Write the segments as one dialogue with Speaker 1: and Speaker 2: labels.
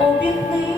Speaker 1: Обітний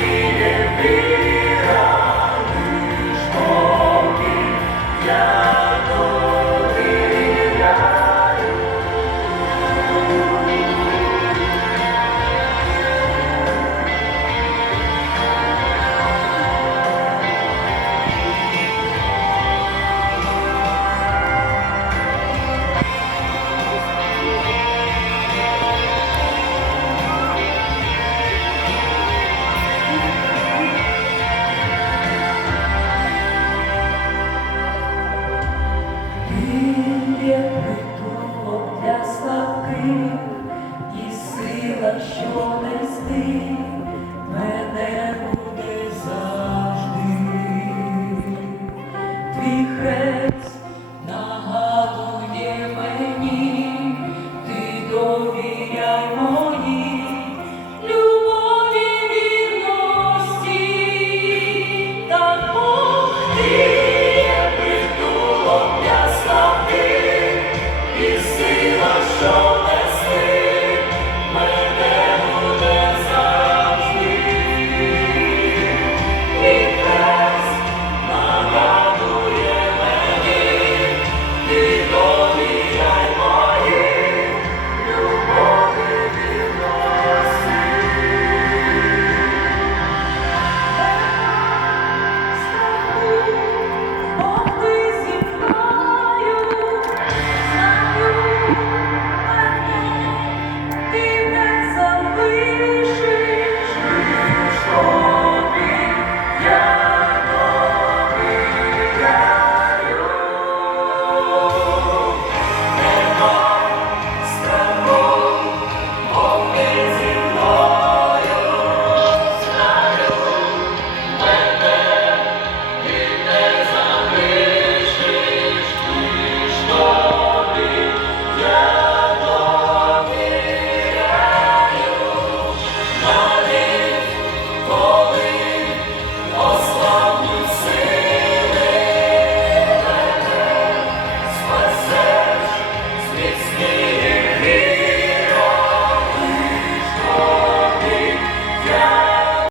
Speaker 1: be Peter.